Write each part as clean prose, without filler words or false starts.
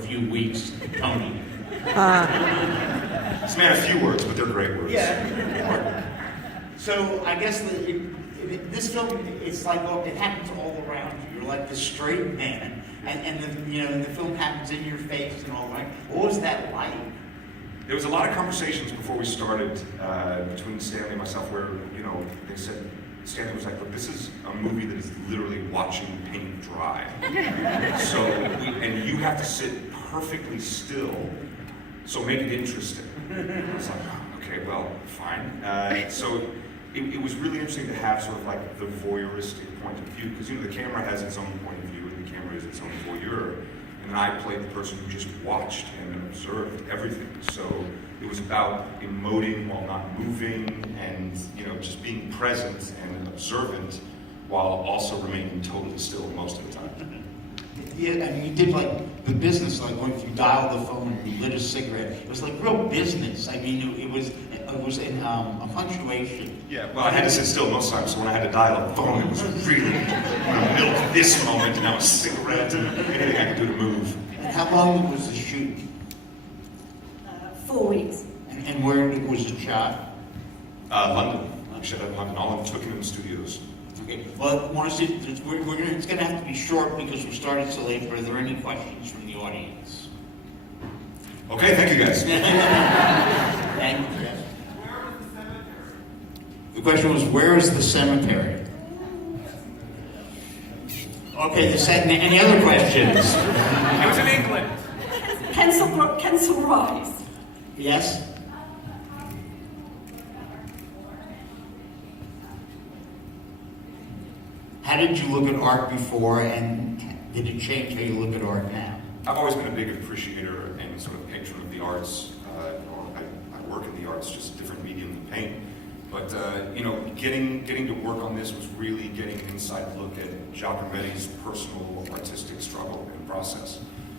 few weeks, Tony. This man a few words, but they're great words. Yeah. So I guess this film, it's like it happens all around you. You're like the straight man, and the film happens in your face and all that. What was that like? There was a lot of conversations before we started between Stanley and myself where, they said, Stanley was like, look, this is a movie that is literally watching paint dry. And you have to sit perfectly still, so make it interesting. I was like, oh, okay, well, fine. So it was really interesting to have sort of like the voyeuristic point of view, because the camera has its own point of view and the camera is its own voyeur. And I played the person who just watched and observed everything. So it was about emoting while not moving, and just being present and observant while also remaining totally still most of the time. Yeah, I mean, you did like the business, like when you dialed the phone and you lit a cigarette. It was like real business. I mean, it was in a punctuation. Yeah, well, I had to sit still most times, so when I had to dial the phone, it was really milk this moment, and now a cigarette, and anything I could do to move. And how long was the shoot? 4 weeks. And where was it shot? London. We shot in London, all in Twickenham Studios. Okay. Well, it's going to have to be short because we started so late. But are there any questions from the audience? Okay, thank you guys. Thank you. The question was, where is the cemetery? Okay, any other questions? It was in England. Kensal Rise. Yes? How did you look at art before, and did it change how you look at art now? I've always been a big appreciator and sort of patron of the arts. I work in the arts, just a different medium than paint. But getting to work on this was really getting an inside look at Giacometi's personal artistic struggle and process.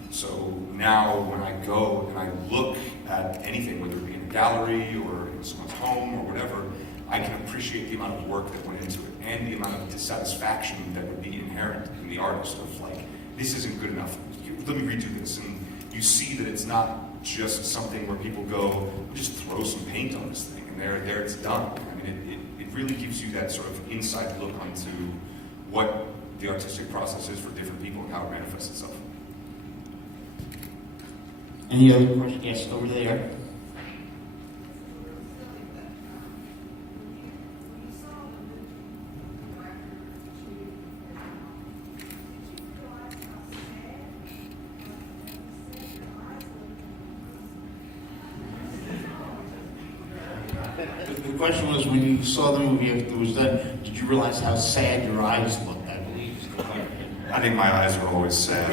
So now when I go and I look at anything, whether it be in a gallery or in someone's home or whatever, I can appreciate the amount of work that went into it and the amount of dissatisfaction that would be inherent in the artist of like, this isn't good enough, let me redo this. And you see that it's not just something where people go, just throw some paint on this thing and there it's done. I mean, it really gives you that sort of inside look onto what the artistic process is for different people and how it manifests itself. Any other questions? Yes, over there. The question was, when you saw the movie after it was done, did you realize how sad your eyes looked? I believe is the question. I think my eyes are always sad.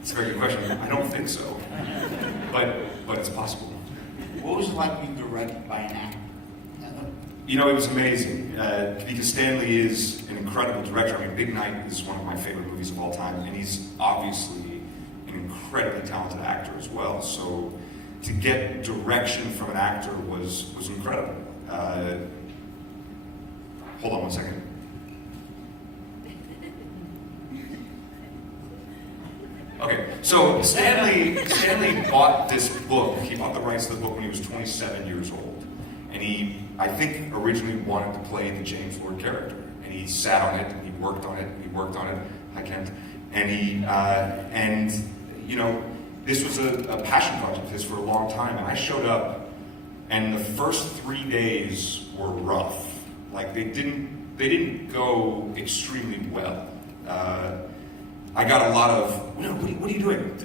It's a very good question. I don't think so, but it's possible. What was it like being directed by an actor? It was amazing because Stanley is an incredible director. I mean, Big Night is one of my favorite movies of all time, and he's obviously an incredibly talented actor as well. So to get direction from an actor was incredible. Hold on one second. Okay, so Stanley bought this book. He bought the rights to the book when he was 27 years old. And he, I think, originally wanted to play the James Lord character. And he sat on it, and he worked on it, I can't. And this was a passion project of his for a long time. And I showed up, and the first 3 days were rough. Like, they didn't go extremely well. I got a lot of, what are you doing?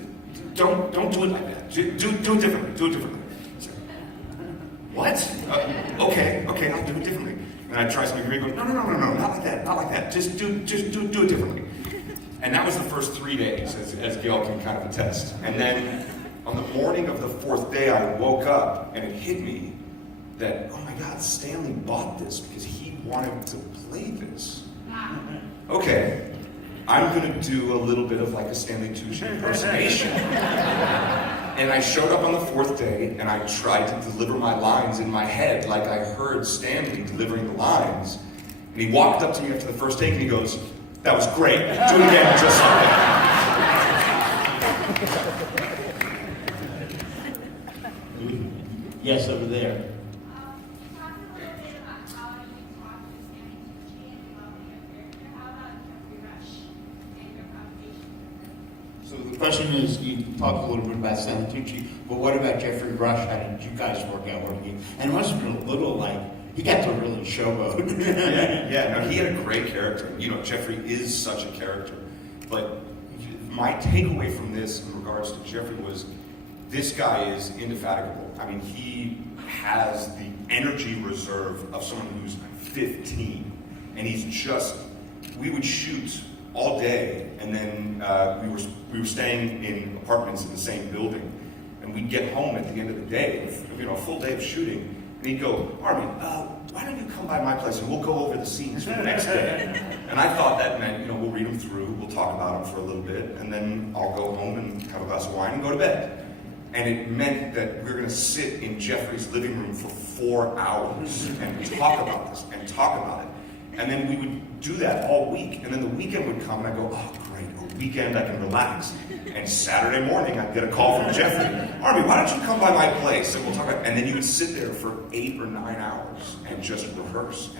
Don't do it like that. Do it differently. What? Okay, I'll do it differently. And I try something great, go, no, not like that. Just do it differently. And that was the first 3 days, as Gail can kind of attest. And then on the morning of the fourth day, I woke up and it hit me that, oh my God, Stanley bought this because he wanted to play this. Okay. I'm going to do a little bit of like a Stanley Tucci impersonation. And I showed up on the fourth day, and I tried to deliver my lines in my head like I heard Stanley delivering the lines. And he walked up to me after the first take and he goes, "That was great. Do it again, just like that." Yes, over there. You talked a little bit about how you talked to Stanley Tucci and developing your character. How about Jeffrey Rush and your conversation with him? So the question is, you talked a little bit about Stanley Tucci, but what about Jeffrey Rush? How did you guys work out working? And it must have been a little like, he got to really showboat. No, he had a great character. You know, Jeffrey is such a character. But my takeaway from this in regards to Jeffrey was, this guy is indefatigable. I mean, he has the energy reserve of someone who's 15. And he's just, we would shoot all day, and then we were staying in apartments in the same building. And we'd get home at the end of the day, you know, a full day of shooting, and he'd go, "Armie, why don't you come by my place and we'll go over the scenes for the next day?" And I thought that meant, you know, we'll read them through, we'll talk about them for a little bit, and then I'll go home and have a glass of wine and go to bed. And it meant that we were going to sit in Jeffrey's living room for 4 hours and talk about this and talk about it. And then we would do that all week. And then the weekend would come and I'd go, "Oh, great, a weekend, I can relax." And Saturday morning, I'd get a call from Jeffrey. "Armie, why don't you come by my place and we'll talk about." And then you would sit there for 8 or 9 hours and just rehearse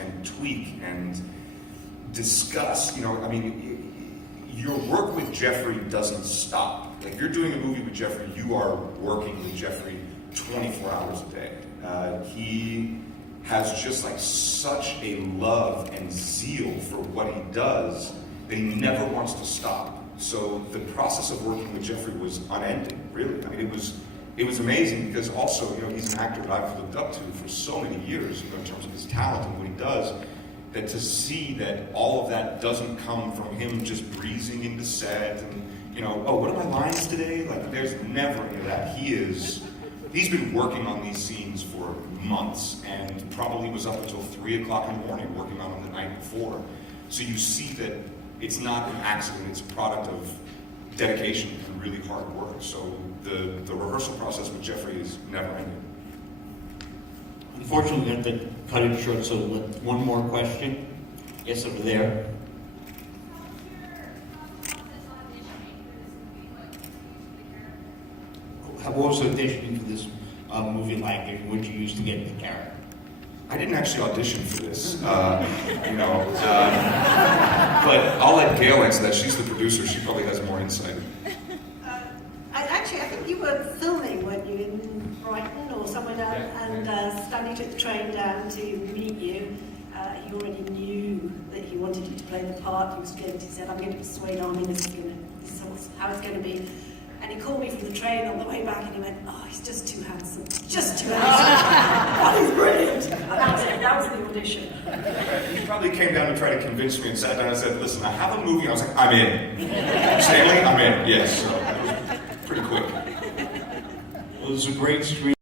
and tweak and discuss. You know, I mean, your work with Jeffrey doesn't stop. Like, you're doing a movie with Jeffrey, you are working with Jeffrey 24 hours a day. He has just like such a love and zeal for what he does that he never wants to stop. So the process of working with Jeffrey was unending, really. I mean, it was amazing because also, you know, he's an actor that I've looked up to for so many years, you know, in terms of his talent and what he does, that to see that all of that doesn't come from him just breezing into set and, you know, "Oh, what are my lines today?" Like, there's never any of that. He's been working on these scenes for months and probably was up until 3 o'clock in the morning working on them the night before. So you see that it's not an accident, it's a product of dedication and really hard work. So the rehearsal process with Jeffrey is never ending. Unfortunately, we have to cut it short, so one more question. Yes, over there. What was auditioning for this movie like, and what did you use to get the character? I didn't actually audition for this, you know, but I'll let Gail answer that. She's the producer. She probably has more insight. I think you were filming, weren't you, in Brighton or somewhere down, and Stanley took the train down to meet you. He already knew that he wanted you to play the part. He said, "I'm going to persuade Armie, this is how it's going to be." And he called me from the train on the way back and he went, "Oh, he's just too handsome, just too handsome." "Oh, he's brilliant." And that was it, that was the audition. He probably came down to try to convince me and sat down and said, "Listen, I have a movie." I was like, "I'm in." "Stanley, I'm in." Yes. So it was pretty quick. Well, it was a great stream.